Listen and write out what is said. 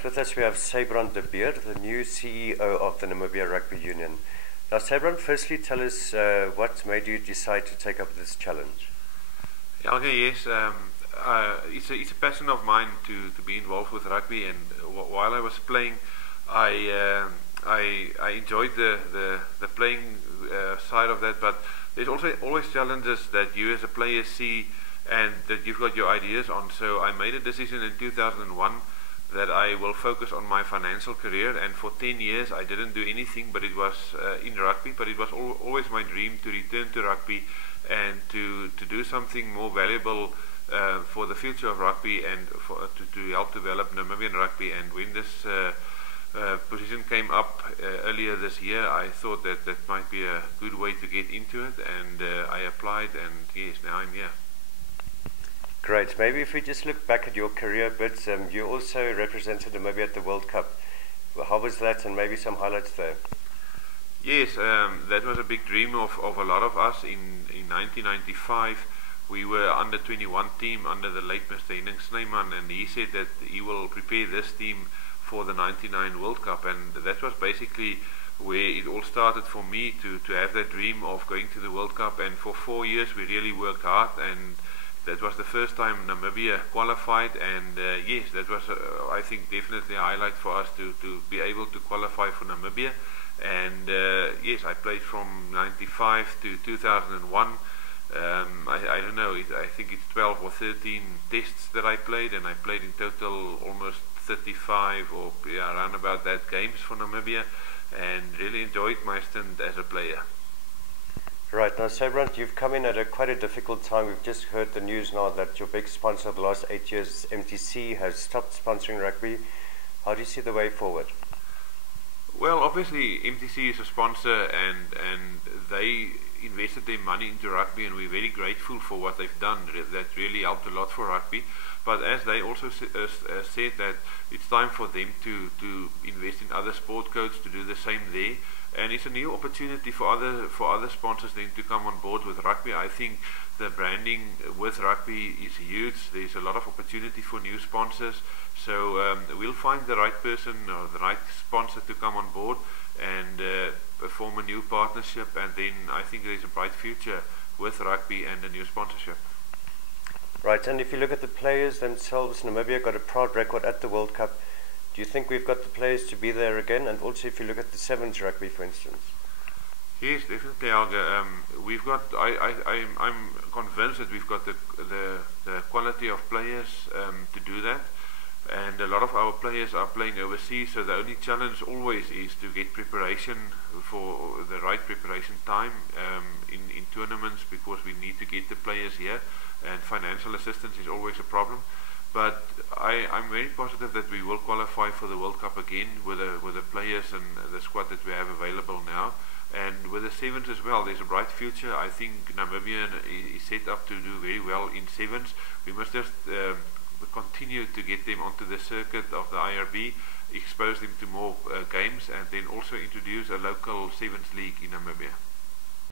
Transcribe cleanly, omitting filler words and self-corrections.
Right, with us we have Sybrand de Beer, the new CEO of the Namibia Rugby Union. Now Sybrand, firstly tell us what made you decide to take up this challenge? Okay, yes, it's a passion of mine to be involved with rugby, and while I was playing, I enjoyed the playing side of that, but there's also always challenges that you as a player see and that you've got your ideas on. So I made a decision in 2001 that I will focus on my financial career, and for 10 years I didn't do anything, but it was in rugby, but it was always my dream to return to rugby and to do something more valuable for the future of rugby and to help develop Namibian rugby. And when this position came up earlier this year, I thought that that might be a good way to get into it, and I applied, and yes, now I'm here. Great. Maybe if we just look back at your career a bit, you also represented Namibia at the World Cup. How was that, and maybe some highlights there? Yes, that was a big dream of a lot of us. In 1995, we were under 21 team under the late Mr. Henning Snyman, and he said that he will prepare this team for the 99 World Cup, and that was basically where it all started for me to have that dream of going to the World Cup. And for 4 years we really worked hard, and that was the first time Namibia qualified, and yes, that was I think definitely a highlight for us to be able to qualify for Namibia. And yes, I played from 95 to 2001. I don't know, I think it's 12 or 13 tests that I played, and I played in total almost 35 or around about that games for Namibia, and really enjoyed my stint as a player. Right, now Sybrand, you've come in at quite a difficult time. We've just heard the news now that your big sponsor of the last 8 years, MTC, has stopped sponsoring rugby. How do you see the way forward? Well, obviously MTC is a sponsor, and they invested their money into rugby, and we're very grateful for what they've done. That really helped a lot for rugby. But as they also said that it's time for them to invest in other sport codes to do the same there, and it's a new opportunity for other sponsors then to come on board with rugby. I think the branding with rugby is huge. There's a lot of opportunity for new sponsors, so we'll find the right person or the right sponsor to come on board and form a new partnership, and then I think there's a bright future with rugby and a new sponsorship. Right, and if you look at the players themselves, Namibia got a proud record at the World Cup. Do you think we've got the players to be there again? And also if you look at the sevens rugby, for instance. Yes, definitely, Alga. We've got. I'm convinced that we've got the quality of players to do that, and a lot of our players are playing overseas. So the only challenge always is to get preparation for the right preparation time in tournaments, because we need to get the players here, and financial assistance is always a problem. But I'm very positive that we will qualify for the World Cup again with the players and the squad that we have available now. And with the sevens as well, there's a bright future. I think Namibia is set up to do very well in sevens. We must just continue to get them onto the circuit of the IRB, expose them to more games, and then also introduce a local sevens league in Namibia.